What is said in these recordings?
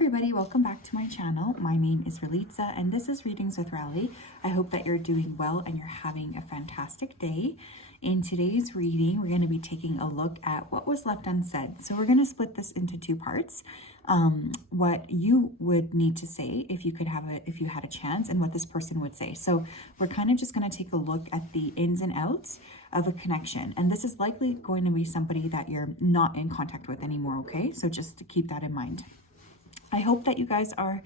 everybody, welcome back to my channel. My name is Ralitza and this is Readings with Rally. I hope that you're doing well and you're having a fantastic day. In today's reading, we're going to be taking a look at what was left unsaid. So we're going to split this into two parts. What you would need to say if you had a chance, and what this person would say. So we're kind of just going to take a look at the ins and outs of a connection. And this is likely going to be somebody that you're not in contact with anymore, okay? So just to keep that in mind. I hope that you guys are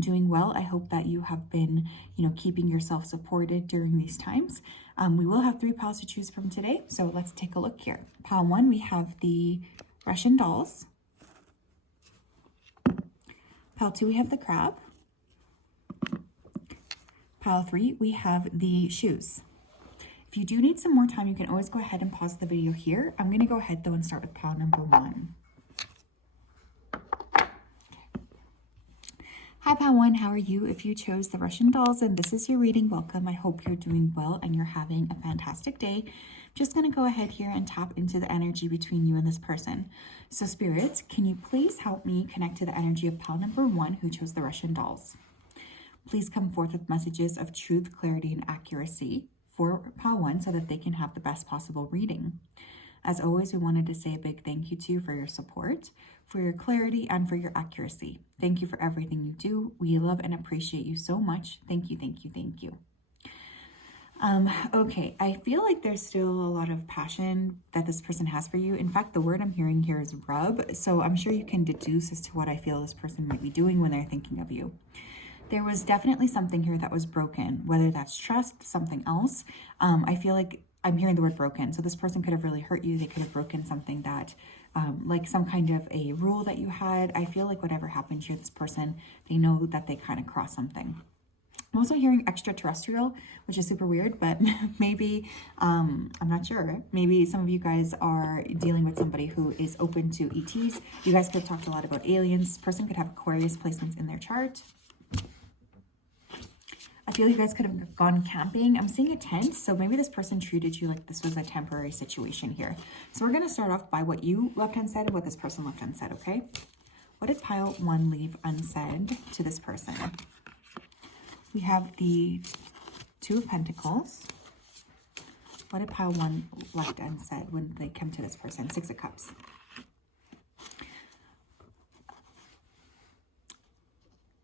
doing well. I hope that you have been, keeping yourself supported during these times. We will have 3 piles to choose from today. So let's take a look here. Pile 1, we have the Russian dolls. Pile 2, we have the crab. Pile 3, we have the shoes. If you do need some more time, you can always go ahead and pause the video here. I'm going to go ahead though and start with pile number 1. Hi pile 1, how are you? If you chose the Russian dolls and this is your reading, welcome. I hope you're doing well and you're having a fantastic day. Just going to go ahead here and tap into the energy between you and this person. So spirits, can you please help me connect to the energy of pile number 1 who chose the Russian dolls? Please come forth with messages of truth, clarity, and accuracy for pile 1 so that they can have the best possible reading. As always, we wanted to say a big thank you to you for your support, for your clarity, and for your accuracy. Thank you for everything you do. We love and appreciate you so much. Thank you, thank you, thank you. Okay, I feel like there's still a lot of passion that this person has for you. In fact, the word I'm hearing here is rub, so I'm sure you can deduce as to what I feel this person might be doing when they're thinking of you. There was definitely something here that was broken, whether that's trust, something else. I feel like I'm hearing the word broken. So this person could have really hurt you. They could have broken something that, like some kind of a rule that you had. I feel like whatever happened here, this person, they know that they kind of crossed something. I'm also hearing extraterrestrial, which is super weird, but maybe, I'm not sure. Maybe some of you guys are dealing with somebody who is open to ETs. You guys could have talked a lot about aliens. This person could have Aquarius placements in their chart. I feel you guys could have gone camping. I'm seeing a tent, so maybe this person treated you like this was a temporary situation here. So we're going to start off by what you left unsaid and what this person left unsaid, okay? What did pile 1 leave unsaid to this person? We have the 2 of Pentacles. What did pile 1 left unsaid when they come to this person? 6 of Cups.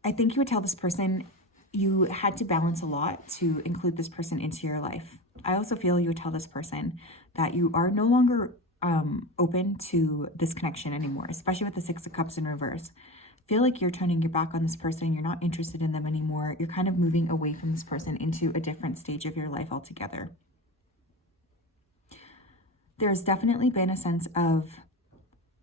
I think you would tell this person you had to balance a lot to include this person into your life. I also feel you would tell this person that you are no longer open to this connection anymore, especially with the 6 of Cups in reverse. Feel like you're turning your back on this person. You're not interested in them anymore. You're kind of moving away from this person into a different stage of your life altogether. There's definitely been a sense of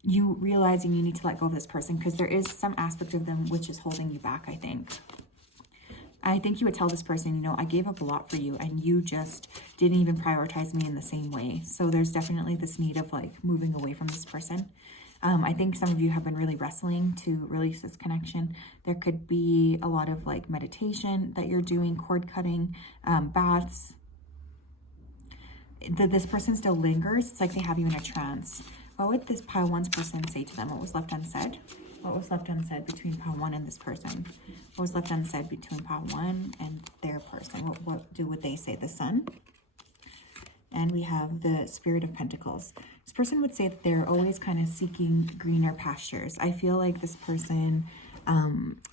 you realizing you need to let go of this person because there is some aspect of them which is holding you back, I think. I think you would tell this person, I gave up a lot for you and you just didn't even prioritize me in the same way. So there's definitely this need of like moving away from this person. I think some of you have been really wrestling to release this connection. There could be a lot of like meditation that you're doing, cord cutting, baths. This person still lingers. It's like they have you in a trance. What would this pile 1's person say to them? What was left unsaid? What was left unsaid between pile 1 and this person? What was left unsaid between pile 1 and their person? What would they say? The Sun? And we have the Spirit of Pentacles. This person would say that they're always kind of seeking greener pastures. I feel like this person,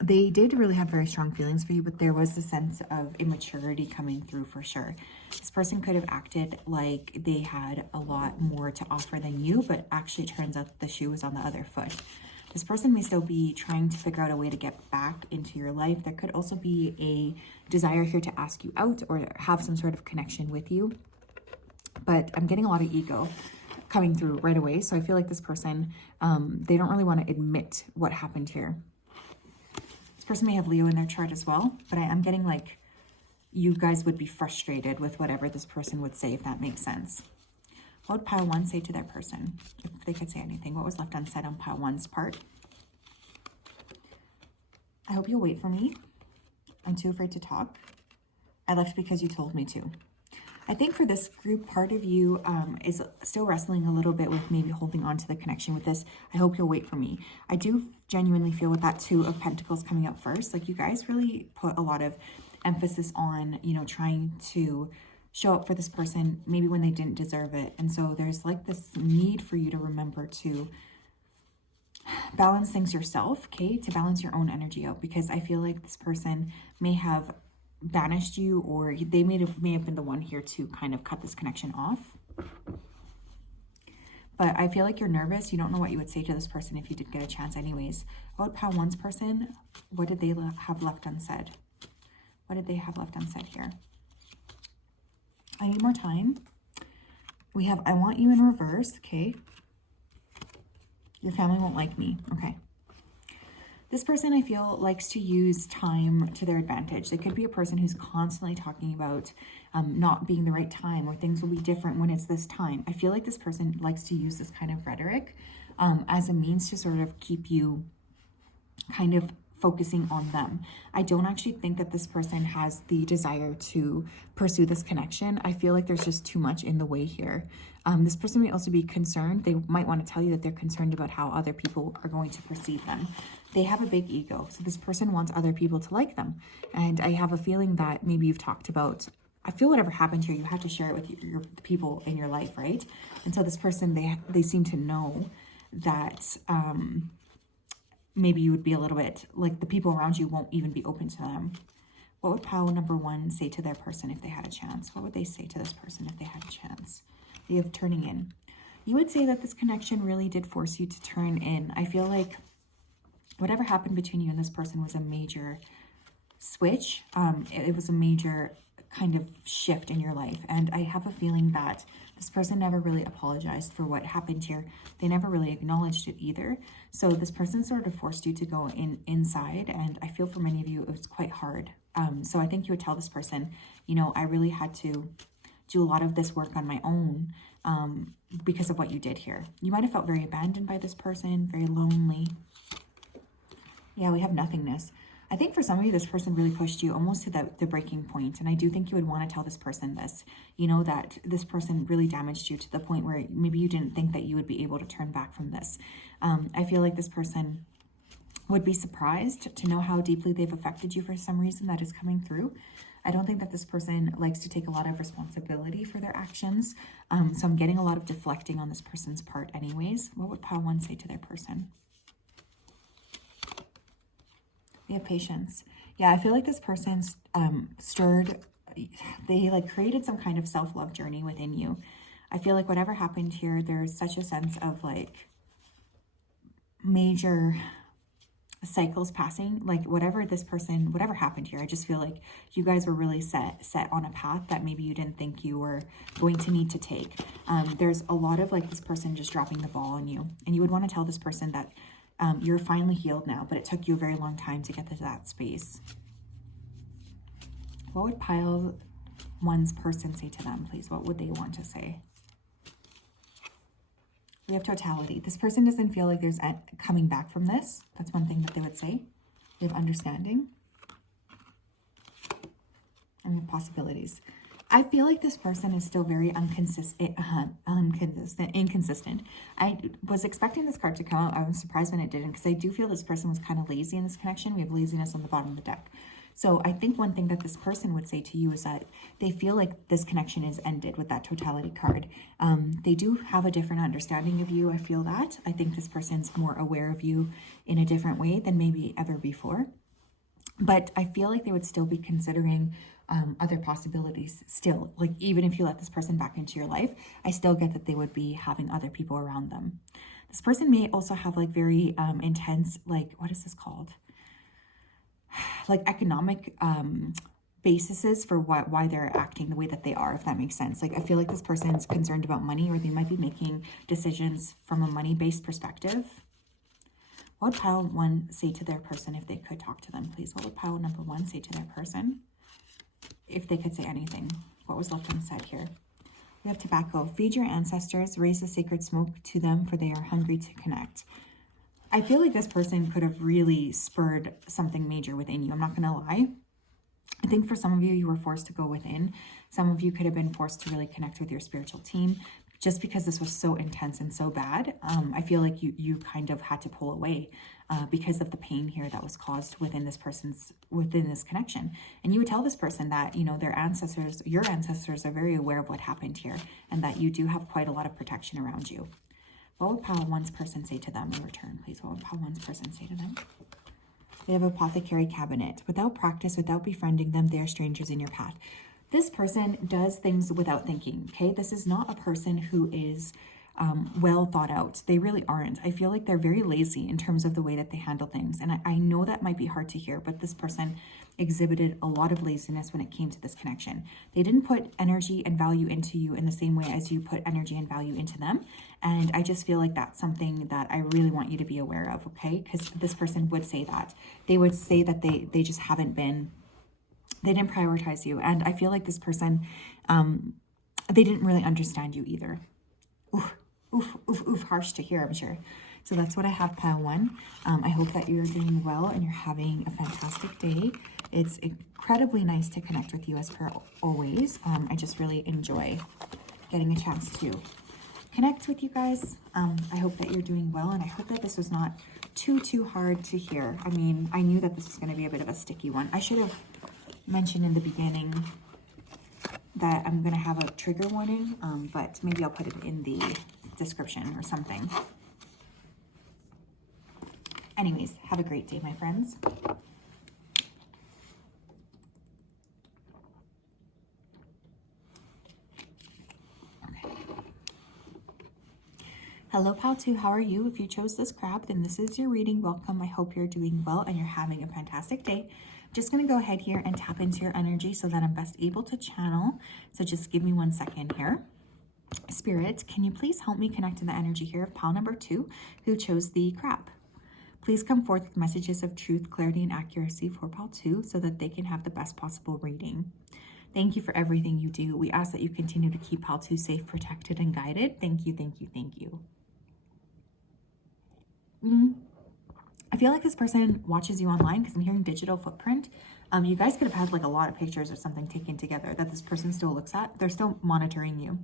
they did really have very strong feelings for you, but there was a sense of immaturity coming through for sure. This person could have acted like they had a lot more to offer than you, but actually it turns out that the shoe was on the other foot. This person may still be trying to figure out a way to get back into your life. There could also be a desire here to ask you out or have some sort of connection with you. But I'm getting a lot of ego coming through right away. So I feel like this person, they don't really want to admit what happened here. This person may have Leo in their chart as well, but I am getting like you guys would be frustrated with whatever this person would say, if that makes sense. What would pile 1 say to their person, if they could say anything? What was left unsaid on pile 1's part? I hope you'll wait for me. I'm too afraid to talk. I left because you told me to. I think for this group, part of you is still wrestling a little bit with maybe holding on to the connection with this. I hope you'll wait for me. I do genuinely feel with that Two of Pentacles coming up first, like you guys really put a lot of emphasis on, you know, trying to show up for this person maybe when they didn't deserve it. And so there's like this need for you to remember to balance things yourself, okay? To balance your own energy out, because I feel like this person may have banished you, or they may have been the one here to kind of cut this connection off. But I feel like you're nervous. You don't know what you would say to this person if you did get a chance anyways. About Pile 1's person, what did they have left unsaid? What did they have left unsaid here? I need more time. We have I want you in reverse, okay? Your family won't like me, okay. This person, I feel, likes to use time to their advantage. They could be a person who's constantly talking about not being the right time, or things will be different when it's this time. I feel like this person likes to use this kind of rhetoric as a means to sort of keep you kind of focusing on them. I don't actually think that this person has the desire to pursue this connection. I feel like there's just too much in the way here. This person may also be concerned. They might want to tell you that they're concerned about how other people are going to perceive them. They have a big ego. So this person wants other people to like them. And I have a feeling that maybe you've talked about, I feel whatever happened here, you have to share it with your people in your life, right? And so this person, they seem to know that maybe you would be a little bit, like the people around you won't even be open to them. What would Pile number 1 say to their person if they had a chance? What would they say to this person if they had a chance? You have turning in. You would say that this connection really did force you to turn in. I feel like whatever happened between you and this person was a major switch. It was a major kind of shift in your life. And I have a feeling that this person never really apologized for what happened here. They never really acknowledged it either. So this person sort of forced you to go inside. And I feel for many of you, it was quite hard. So I think you would tell this person, you know, I really had to do a lot of this work on my own because of what you did here. You might have felt very abandoned by this person, very lonely. Yeah, we have nothingness. I think for some of you, this person really pushed you almost to the breaking point. And I do think you would want to tell this person this, you know, that this person really damaged you to the point where maybe you didn't think that you would be able to turn back from this. I feel like this person would be surprised to know how deeply they've affected you for some reason that is coming through. I don't think that this person likes to take a lot of responsibility for their actions. So I'm getting a lot of deflecting on this person's part anyways. What would Pile 1 say to their person? We have patience. Yeah, I feel like this person's they like created some kind of self-love journey within you. I feel like whatever happened here, there's such a sense of like major cycles passing, like whatever happened here, I just feel like you guys were really set on a path that maybe you didn't think you were going to need to take. There's a lot of like this person just dropping the ball on you, and you would want to tell this person that you're finally healed now, but it took you a very long time to get to that space. What would Pile 1's person say to them, please? What would they want to say? We have totality. This person doesn't feel like there's coming back from this. That's one thing that they would say. We have understanding. And we have possibilities. I feel like this person is still very inconsistent. I was expecting this card to come out. I was surprised when it didn't, because I do feel this person was kind of lazy in this connection. We have laziness on the bottom of the deck. So I think one thing that this person would say to you is that they feel like this connection is ended with that totality card. They do have a different understanding of you. I feel that. I think this person's more aware of you in a different way than maybe ever before. But I feel like they would still be considering other possibilities still. Like even if you let this person back into your life, I still get that they would be having other people around them. This person may also have like very intense, like, what is this called? Like economic bases for why they're acting the way that they are, if that makes sense. Like I feel like this person's concerned about money, or they might be making decisions from a money-based perspective. What would Pile 1 say to their person if they could talk to them, please? What would Pile number 1 say to their person if they could say anything? What was left unsaid here? We have tobacco. Feed your ancestors, raise the sacred smoke to them, for they are hungry to connect. I feel like this person could have really spurred something major within you. I'm not going to lie. I think for some of you, you were forced to go within. Some of you could have been forced to really connect with your spiritual team. Just because this was so intense and so bad, I feel like you kind of had to pull away because of the pain here that was caused within this connection. And you would tell this person that, you know, your ancestors are very aware of what happened here, and that you do have quite a lot of protection around you. What would Pile 1's person say to them in return, please? What would Pile 1's person say to them? They have apothecary cabinet. Without practice, without befriending them, they are strangers in your path. This person does things without thinking, okay? This is not a person who is well thought out. They really aren't. I feel like they're very lazy in terms of the way that they handle things. And I know that might be hard to hear, but this person exhibited a lot of laziness when it came to this connection. They didn't put energy and value into you in the same way as you put energy and value into them. And I just feel like that's something that I really want you to be aware of, okay? Because this person would say that. They would say that they just haven't been, they didn't prioritize you. And I feel like this person, they didn't really understand you either. Oof, harsh to hear, I'm sure. So that's what I have, Pile 1. I hope that you're doing well and you're having a fantastic day. It's incredibly nice to connect with you as per always. I just really enjoy getting a chance to connect with you guys. I hope that you're doing well, and I hope that this was not too hard to hear. I mean, I knew that this was going to be a bit of a sticky one. I should have mentioned in the beginning that I'm going to have a trigger warning, but maybe I'll put it in the description or something. Anyways, have a great day, my friends. Okay. Hello, Pile 2. How are you? If you chose this crab, then this is your reading. Welcome. I hope you're doing well and you're having a fantastic day. Just going to go ahead here and tap into your energy so that I'm best able to channel. So just give me 1 second here. Spirit, can you please help me connect to the energy here of Pile number 2 who chose the crab? Please come forth with messages of truth, clarity, and accuracy for Pile 2 so that they can have the best possible reading. Thank you for everything you do. We ask that you continue to keep Pile 2 safe, protected, and guided. Thank you, thank you, thank you. I feel like this person watches you online because I'm hearing digital footprint. You guys could have had like a lot of pictures or something taken together that this person still looks at. They're still monitoring you.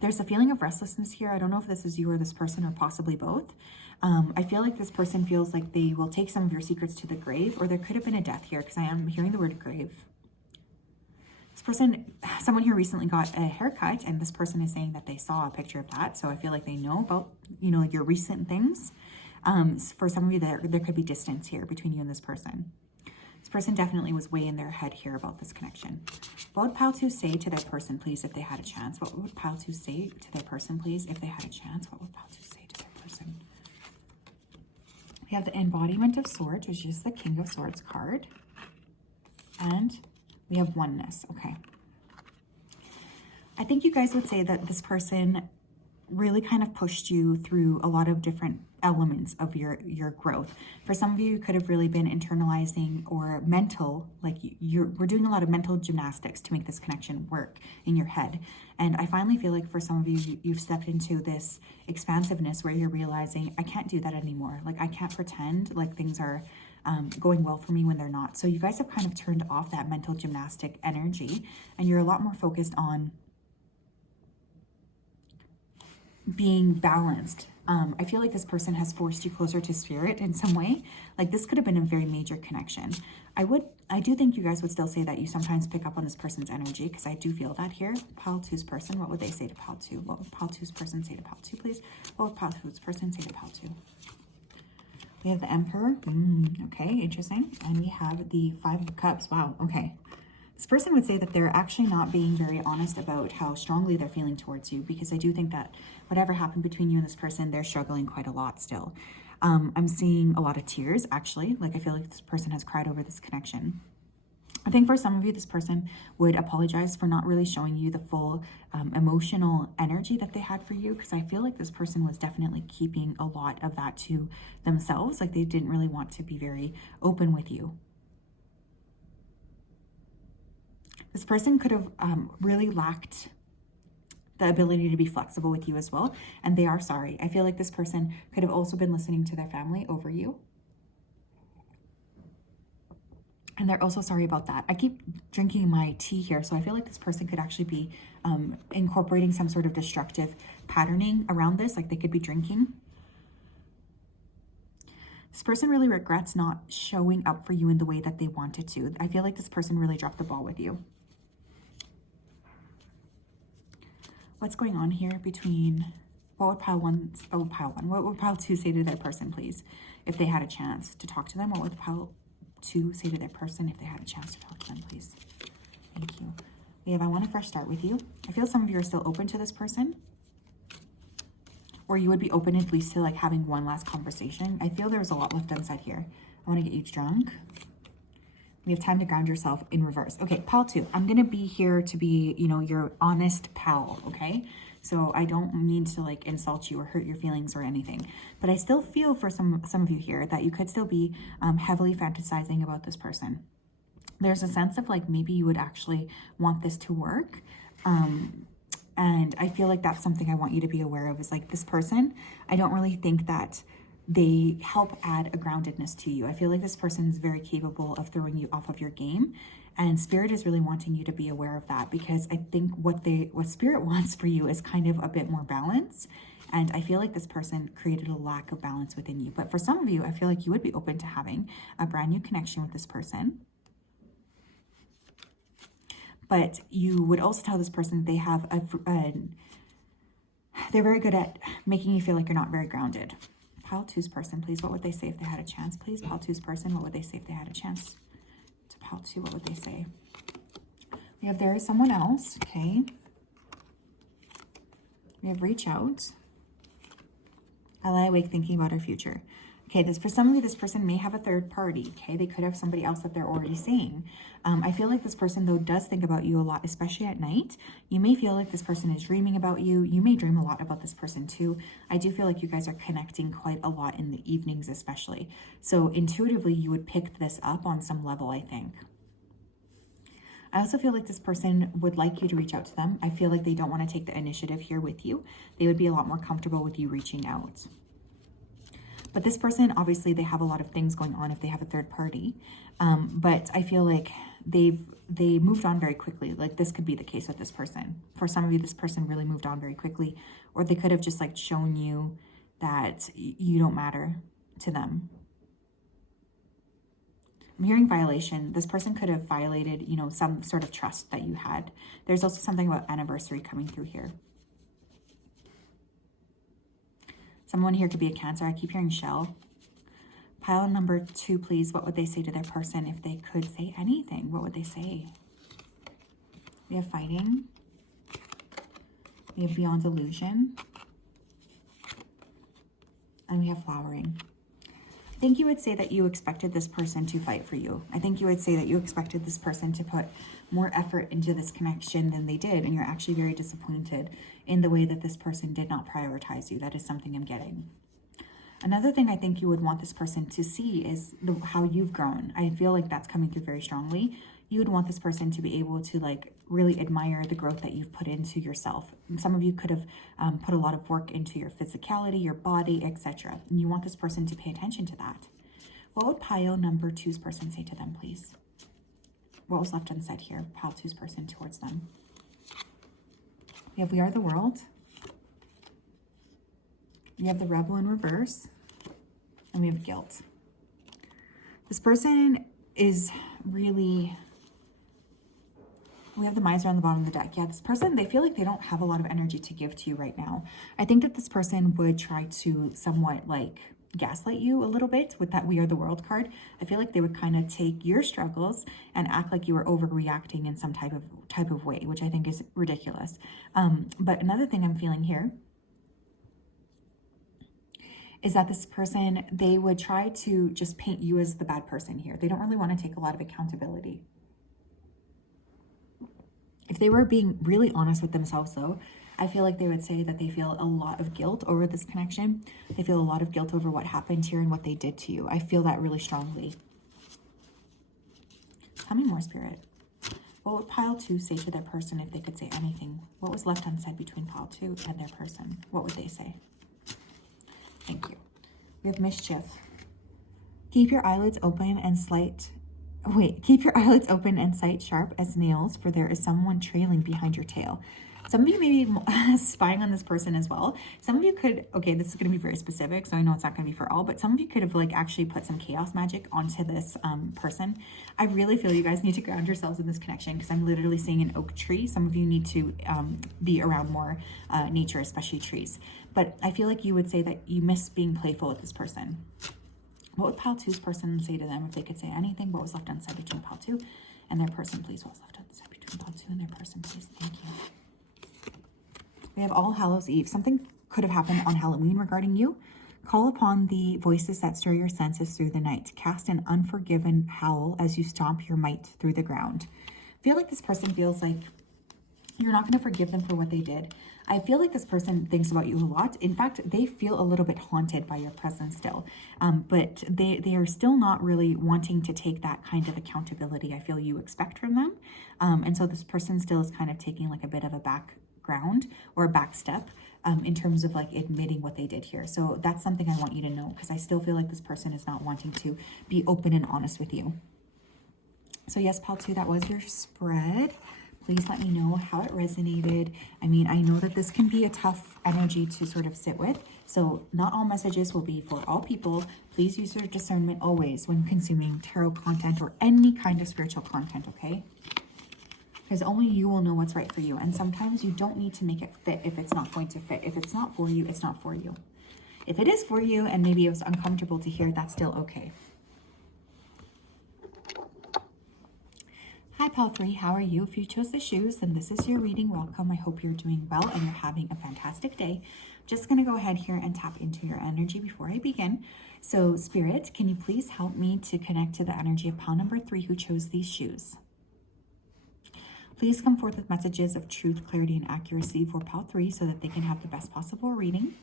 There's a feeling of restlessness here. I don't know if this is you or this person or possibly both. I feel like this person feels like they will take some of your secrets to the grave, or there could have been a death here because I am hearing the word grave. This person, someone here recently got a haircut, and this person is saying that they saw a picture of that. So I feel like they know about, you know, your recent things. For some of you, there could be distance here between you and this person. This person definitely was way in their head here about this connection. What would Pile 2 say to their person, please, if they had a chance? What would Pile 2 say to their person, please, if they had a chance? What would Pile 2 say to their person? We have the Embodiment of Swords, which is the King of Swords card. And we have Oneness. Okay. I think you guys would say that this person really kind of pushed you through a lot of different elements of your growth. For some of you, you could have really been internalizing or mental, like we're doing a lot of mental gymnastics to make this connection work in your head. And I finally feel like for some of you, you've stepped into this expansiveness where you're realizing, I can't do that anymore. Like I can't pretend like things are going well for me when they're not. So you guys have kind of turned off that mental gymnastic energy, and you're a lot more focused on being balanced. I feel like this person has forced you closer to spirit in some way. Like this could have been a very major connection. I do think you guys would still say that you sometimes pick up on this person's energy, because I do feel that here. Pile 2's person, what would they say to Pile 2? What would Pile 2's person say to Pile 2, please? What would Pile 2's person say to Pile 2? We have the Emperor. Okay, interesting. And we have the 5 of Cups. Wow, okay. This person would say that they're actually not being very honest about how strongly they're feeling towards you, because I do think that whatever happened between you and this person, they're struggling quite a lot still. I'm seeing a lot of tears, actually. Like I feel like this person has cried over this connection. I think for some of you, this person would apologize for not really showing you the full emotional energy that they had for you, because I feel like this person was definitely keeping a lot of that to themselves. Like they didn't really want to be very open with you. This person could have really lacked the ability to be flexible with you as well, and they are sorry. I feel like this person could have also been listening to their family over you. And they're also sorry about that. I keep drinking my tea here, so I feel like this person could actually be incorporating some sort of destructive patterning around this, like they could be drinking. This person really regrets not showing up for you in the way that they wanted to. I feel like this person really dropped the ball with you. What's going on here between, what would pile one, what would pile two say to their person, please? If they had a chance to talk to them, what would pile two say to their person if they had a chance to talk to them, please? Thank you. We have, I want to fresh start with you. I feel some of you are still open to this person. Or you would be open at least to like having one last conversation. I feel there's a lot left unsaid here. I want to get you drunk. We have time to ground yourself in reverse. Okay, pal two. I'm going to be here to be, you know, your honest pal, okay? So I don't mean to like insult you or hurt your feelings or anything. But I still feel for some of you here that you could still be heavily fantasizing about this person. There's a sense of like maybe you would actually want this to work. And I feel like that's something I want you to be aware of is like this person, I don't really think that they help add a groundedness to you. I feel like this person is very capable of throwing you off of your game, and Spirit is really wanting you to be aware of that, because I think what Spirit wants for you is kind of a bit more balance. And I feel like this person created a lack of balance within you. But for some of you, I feel like you would be open to having a brand new connection with this person. But you would also tell this person they have they're very good at making you feel like you're not very grounded. Pile two's person, please. What would they say if they had a chance, please? Pile two's person, what would they say if they had a chance? To pile two, what would they say? We have there is someone else, okay? We have reach out. I lie awake thinking about our future. Okay, this for some of you, this person may have a third party, okay? They could have somebody else that they're already seeing. I feel like this person, though, does think about you a lot, especially at night. You may feel like this person is dreaming about you. You may dream a lot about this person, too. I do feel like you guys are connecting quite a lot in the evenings, especially. So intuitively, you would pick this up on some level, I think. I also feel like this person would like you to reach out to them. I feel like they don't want to take the initiative here with you. They would be a lot more comfortable with you reaching out. But this person, obviously, they have a lot of things going on if they have a third party. But I feel like they moved on very quickly. Like this could be the case with this person. For some of you, this person really moved on very quickly. Or they could have just like shown you that you don't matter to them. I'm hearing violation. This person could have violated, you know, some sort of trust that you had. There's also something about anniversary coming through here. Someone here could be a Cancer. I keep hearing shell. Pile number two, please. What would they say to their person if they could say anything? What would they say? We have fighting. We have beyond illusion. And we have flowering. I think you would say that you expected this person to fight for you. I think you would say that you expected this person to put more effort into this connection than they did. And you're actually very disappointed in the way that this person did not prioritize you. That is something I'm getting. Another thing I think you would want this person to see is how you've grown. I feel like that's coming through very strongly. You would want this person to be able to like really admire the growth that you've put into yourself. And some of you could have put a lot of work into your physicality, your body, etc. And you want this person to pay attention to that. What would pile number two's person say to them, please? What was left unsaid here? Pile two's person towards them. We have we are the world. We have the rebel in reverse. And we have guilt. This person is really... We have the miser on the bottom of the deck. Yeah, this person, they feel like they don't have a lot of energy to give to you right now. I think that this person would try to somewhat like gaslight you a little bit with that we are the world card. I feel like they would kind of take your struggles and act like you were overreacting in some type of way, which I think is ridiculous. But another thing I'm feeling here is that this person, they would try to just paint you as the bad person here. They don't really want to take a lot of accountability. If they were being really honest with themselves, though, I feel like they would say that they feel a lot of guilt over this connection. They feel a lot of guilt over what happened here and what they did to you. I feel that really strongly. Tell me more, Spirit. What would pile two say to their person if they could say anything? What was left unsaid between pile two and their person? What would they say? Thank you. We have mischief. Keep your eyelids open and slight Wait, keep your eyelids open and sight sharp as nails, for there is someone trailing behind your tail. Some of you may be spying on this person as well. Some of you could, okay, this is going to be very specific, so I know it's not going to be for all, but some of you could have like actually put some chaos magic onto this person. I really feel you guys need to ground yourselves in this connection, because I'm literally seeing an oak tree. Some of you need to be around more nature, especially trees. But I feel like you would say that you miss being playful with this person. What would Pile 2's person say to them if they could say anything? What was left unsaid between Pile 2 and their person, please? What was left unsaid between Pile 2 and their person, please? Thank you. We have All Hallows Eve. Something could have happened on Halloween regarding you. Call upon the voices that stir your senses through the night. Cast an unforgiven howl as you stomp your might through the ground. I feel like this person feels like you're not going to forgive them for what they did. I feel like this person thinks about you a lot. In fact, they feel a little bit haunted by your presence still. But they are still not really wanting to take that kind of accountability I feel you expect from them. And so this person still is kind of taking like a bit of a background or a back step in terms of like admitting what they did here. So that's something I want you to know, because I still feel like this person is not wanting to be open and honest with you. So yes, Pile 2, that was your spread. Please let me know how it resonated. I mean, I know that this can be a tough energy to sort of sit with. So not all messages will be for all people. Please use your discernment always when consuming tarot content or any kind of spiritual content, okay? Because only you will know what's right for you. And sometimes you don't need to make it fit if it's not going to fit. If it's not for you, it's not for you. If it is for you and maybe it was uncomfortable to hear, that's still okay. Hi, Pile 3, how are you? If you chose the shoes, then this is your reading. Welcome. I hope you're doing well and you're having a fantastic day. I'm just going to go ahead here and tap into your energy before I begin. So, Spirit, can you please help me to connect to the energy of Pile number 3 who chose these shoes? Please come forth with messages of truth, clarity, and accuracy for Pile 3 so that they can have the best possible reading.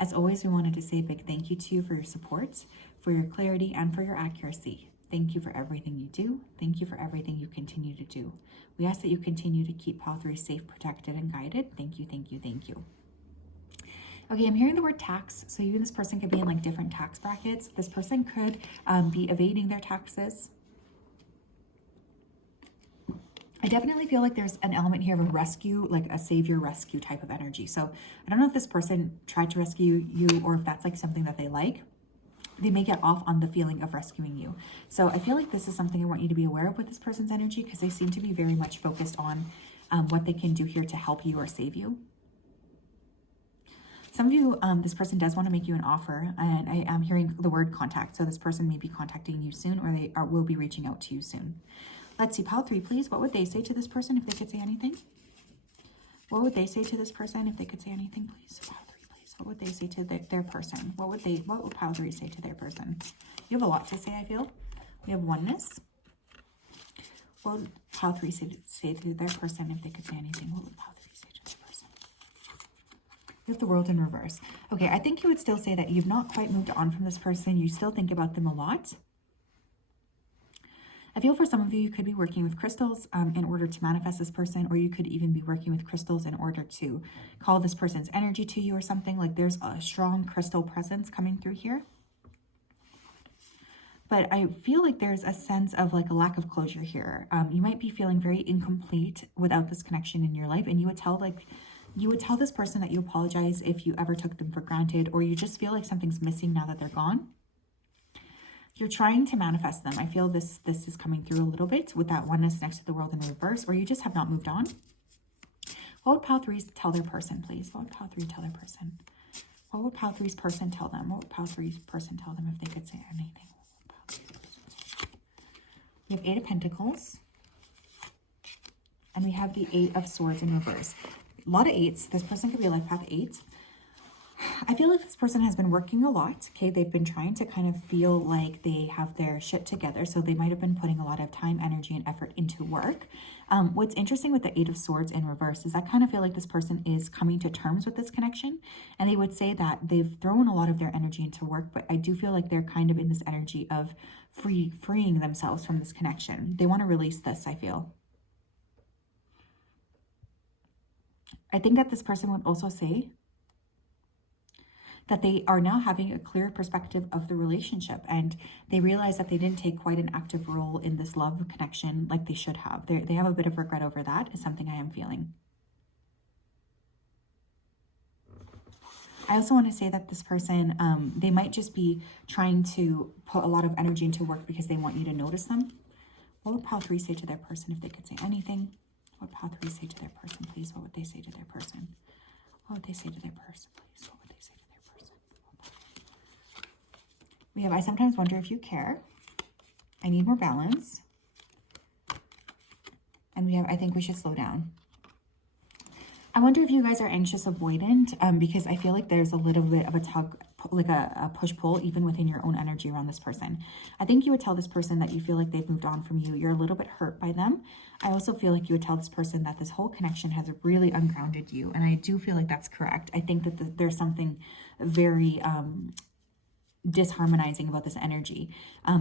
As always, we wanted to say a big thank you to you for your support, for your clarity, and for your accuracy. Thank you for everything you do. Thank you for everything you continue to do. We ask that you continue to keep Pile 3 safe, protected, and guided. Thank you, thank you, thank you. Okay, I'm hearing the word tax. So you and this person could be in like different tax brackets. This person could be evading their taxes. I definitely feel like there's an element here of a rescue, like a savior rescue type of energy. So I don't know if this person tried to rescue you or if that's like something that they like. They may get off on the feeling of rescuing you. So I feel like this is something I want you to be aware of with this person's energy, because they seem to be very much focused on what they can do here to help you or save you. Some of you, this person does want to make you an offer, and I am hearing the word contact. So this person may be contacting you soon, or they will be reaching out to you soon. Let's see, Pile 3, please. What would they say to this person if they could say anything? What would they say to this person if they could say anything, please? Pile 3, please. What would they say to their person? What would Pile 3 say to their person? You have a lot to say, I feel. We have oneness. What would Pile 3 say to their person if they could say anything? What would Pile 3 say to their person? You have the World in reverse. Okay, I think you would still say that you've not quite moved on from this person. You still think about them a lot. I feel for some of you, you could be working with crystals in order to manifest this person, or you could even be working with crystals in order to call this person's energy to you or something. Like there's a strong crystal presence coming through here. But I feel like there's a sense of like a lack of closure here. You might be feeling very incomplete without this connection in your life, and you would tell this person that you apologize if you ever took them for granted, or you just feel like something's missing now that they're gone. You're trying to manifest them. I feel this is coming through a little bit with that oneness next to the World in reverse, or you just have not moved on. What would Pile 3 tell their person, please? What would Pile 3 tell their person? What would Pile 3's person tell them? What would Pile 3's person tell them if they could say anything? We have 8 of Pentacles. And we have the 8 of Swords in reverse. A lot of 8s. This person could be a life path 8. I feel like this person has been working a lot, okay? They've been trying to kind of feel like they have their shit together, so they might have been putting a lot of time, energy, and effort into work. What's interesting with the 8 of Swords in reverse is I kind of feel like this person is coming to terms with this connection, and they would say that they've thrown a lot of their energy into work, but I do feel like they're kind of in this energy of freeing themselves from this connection. They want to release this, I feel. I think that this person would also say that they are now having a clear perspective of the relationship, and they realize that they didn't take quite an active role in this love connection like they should have. They have a bit of regret over that, is something I am feeling. I also want to say that this person, they might just be trying to put a lot of energy into work because they want you to notice them. What would pile 3 say to their person if they could say anything? What would pile 3 say to their person, please? What would they say to their person? What would they say to their person, please? What would they say to their person? We have, I sometimes wonder if you care. I need more balance. And we have, I think we should slow down. I wonder if you guys are anxious avoidant, because I feel like there's a little bit of a tug, like a push-pull even within your own energy around this person. I think you would tell this person that you feel like they've moved on from you. You're a little bit hurt by them. I also feel like you would tell this person that this whole connection has really ungrounded you. And I do feel like that's correct. I think that there's something very disharmonizing about this energy.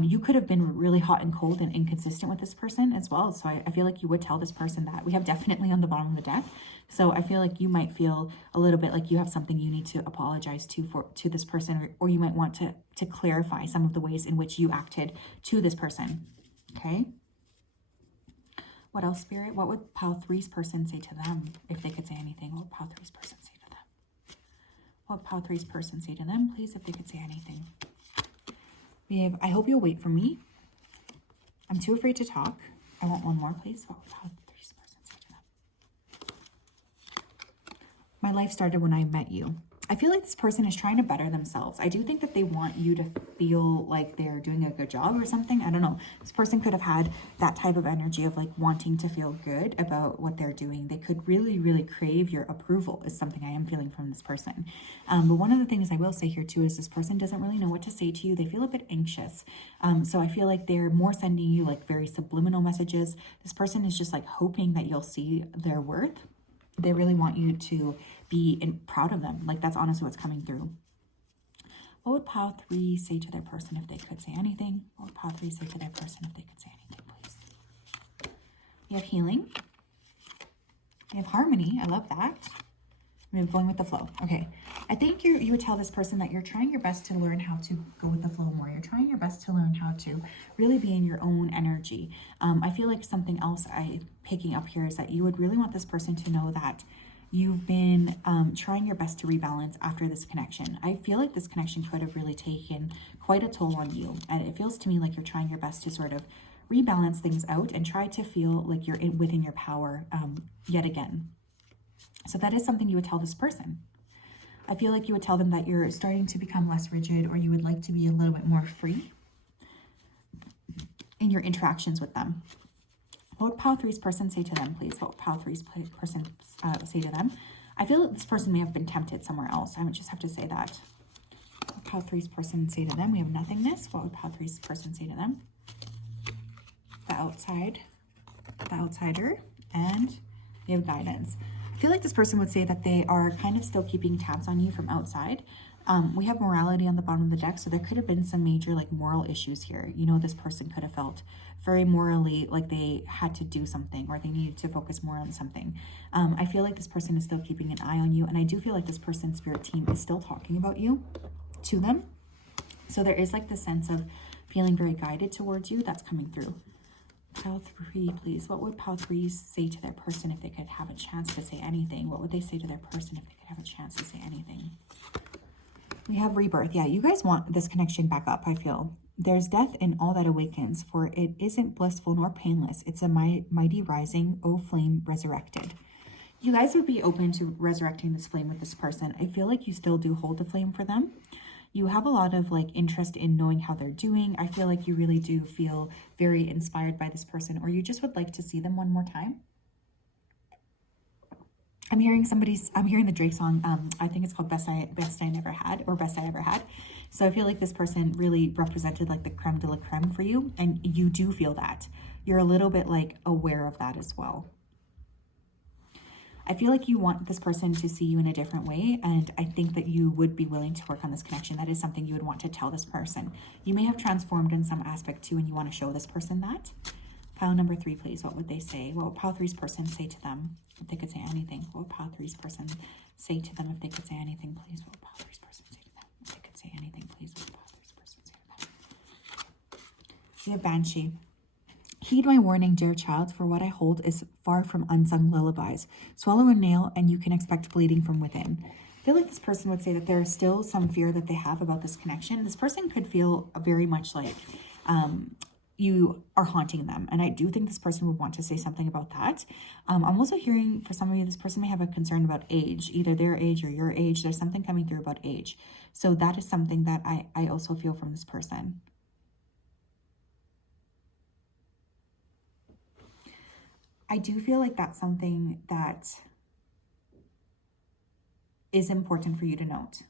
You could have been really hot and cold and inconsistent with this person as well. So I feel like you would tell this person that. We have definitely on the bottom of the deck. So I feel like you might feel a little bit like you have something you need to apologize to this person, or you might want to clarify some of the ways in which you acted to this person. Okay. What else, Spirit? What would pile 3's person say to them if they could say anything? What would pile 3's person say to them? What would pile 3's person say to them, please, if they could say anything? We have, I hope you'll wait for me. I'm too afraid to talk. I want one more, please. What would pile 3's person say to them? My life started when I met you. I feel like this person is trying to better themselves. I do think that they want you to feel like they're doing a good job or something. I don't know. This person could have had that type of energy of like wanting to feel good about what they're doing. They could really, really crave your approval is something I am feeling from this person. But one of the things I will say here too is this person doesn't really know what to say to you. They feel a bit anxious. So I feel like they're more sending you like very subliminal messages. This person is just like hoping that you'll see their worth. They really want you to be proud of them. Like that's honestly what's coming through. What would pile 3 say to their person if they could say anything? What would pile 3 say to their person if they could say anything, please? We have healing. We have harmony. I love that. We have going with the flow. Okay. I think you would tell this person that you're trying your best to learn how to go with the flow more. You're trying your best to learn how to really be in your own energy. I feel like something else I'm picking up here is that you would really want this person to know that you've been trying your best to rebalance after this connection. I feel like this connection could have really taken quite a toll on you. And it feels to me like you're trying your best to sort of rebalance things out and try to feel like you're within your power yet again. So that is something you would tell this person. I feel like you would tell them that you're starting to become less rigid, or you would like to be a little bit more free in your interactions with them. What would pile 3's person say to them, please? What would pile 3's person say to them? I feel like this person may have been tempted somewhere else. I would just have to say that. What would pile 3's person say to them? We have nothingness. What would pile 3's person say to them? The outsider, and we have guidance. I feel like this person would say that they are kind of still keeping tabs on you from outside. We have morality on the bottom of the deck, so there could have been some major like moral issues here. You know, this person could have felt very morally like they had to do something, or they needed to focus more on something. I feel like this person is still keeping an eye on you, and I do feel like this person's spirit team is still talking about you to them. So there is like this sense of feeling very guided towards you that's coming through. Pile 3, please. What would pile 3 say to their person if they could have a chance to say anything? What would they say to their person if they could have a chance to say anything? We have rebirth. Yeah, you guys want this connection back up, I feel. There's death in all that awakens, for it isn't blissful nor painless. It's a mighty rising, O flame resurrected. You guys would be open to resurrecting this flame with this person. I feel like you still do hold the flame for them. You have a lot of like interest in knowing how they're doing. I feel like you really do feel very inspired by this person, or you just would like to see them one more time. I'm hearing the Drake song. I think it's called Best I Never Had, or Best I Ever Had. So I feel like this person really represented like the creme de la creme for you. And you do feel that. You're a little bit like aware of that as well. I feel like you want this person to see you in a different way, and I think that you would be willing to work on this connection. That is something you would want to tell this person. You may have transformed in some aspect too, and you want to show this person that. Pile number 3, please. What would they say? What would pile 3's person say to them if they could say anything? What would pile 3's person say to them if they could say anything, please? What would pile 3's person say to them? say anything, please. What the this person say? We have Banshee. Heed my warning, dear child, for what I hold is far from unsung lullabies. Swallow a nail and you can expect bleeding from within. I feel like this person would say that there is still some fear that they have about this connection. This person could feel very much like you are haunting them. And I do think this person would want to say something about that. I'm also hearing for some of you, this person may have a concern about age, either their age or your age. There's something coming through about age. So that is something that I also feel from this person. I do feel like that's something that is important for you to note.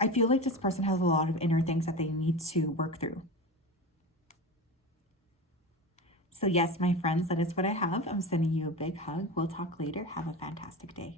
I feel like this person has a lot of inner things that they need to work through. So yes, my friends, that is what I have. I'm sending you a big hug. We'll talk later. Have a fantastic day.